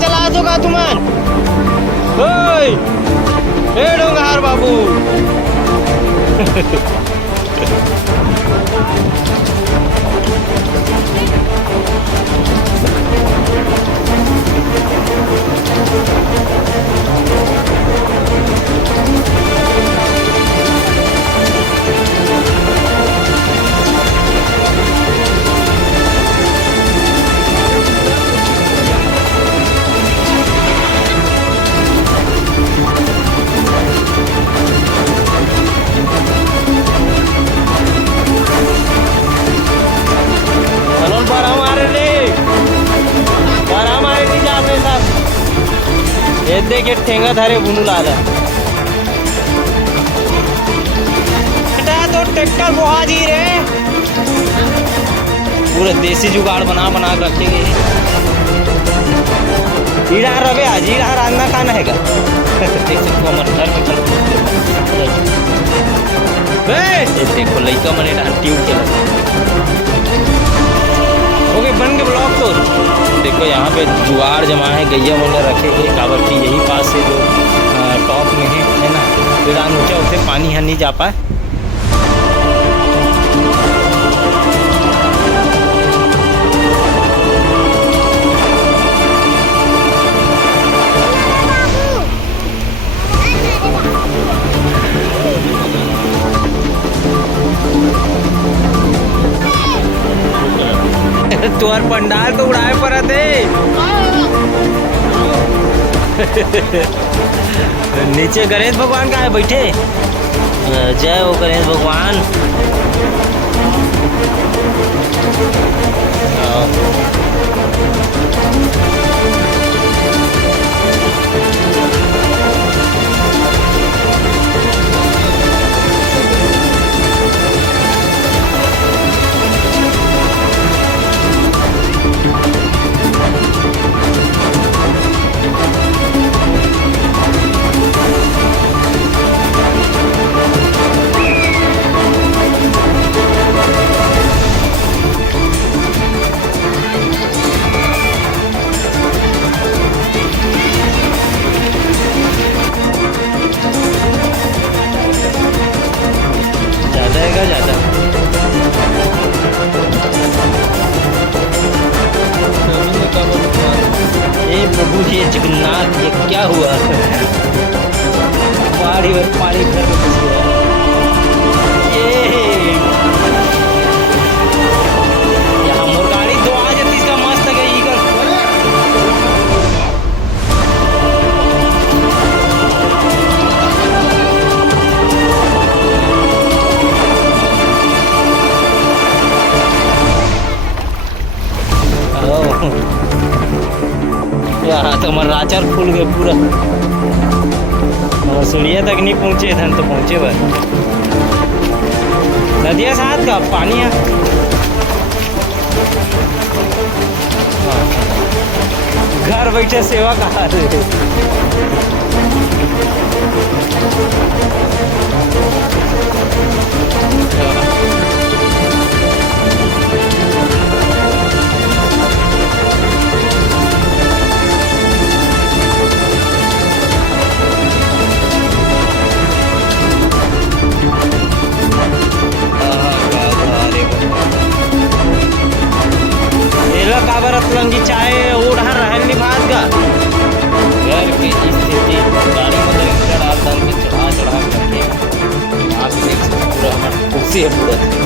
चला दो का तुमन ओय ए डोंगार बाबू देखिए ठेंगा धारे बुनू लाला तो ट्रैक्टर बुहा जी रे पूरा देसी जुगाड़ बना बना के रखेंगे हीरा रवे आज हीरा रान्ना खाना है देख सकते हमारे घर में चल देखो लड़का मैंने ट्यूब खेला ओके बन के ब्लॉक तो देखो यहाँ पे जुआर जमा है गैया वगैरह रखे हैं काबर की यही पास से जो टॉप में है ना फिर ऊँचा उसे पानी यहाँ नहीं जा पाए तोर पंडाल तो उड़ाए पड़त है नीचे गणेश भगवान का है बैठे जय हो गणेश भगवान प्रभु जी जगन्नाथ ये क्या हुआ पानी और पानी घर में घुस गया यहाँ मोर गाड़ी दो आ जाती इसका मस्त है यहाँ तो हमारा राचर फूल गए पूरा और सूर्य तक नहीं पहुँचे धन तो पहुँचे बस नदिया साथ का पानी है घर बैठे सेवा कहा लंगी चाय ओढ़ा रहन भात का घर की स्थिति गाड़ी में डाल डाल के चढ़ा चढ़ा करके आप देख सकते पूरा हमारा कुर्सी है पूरा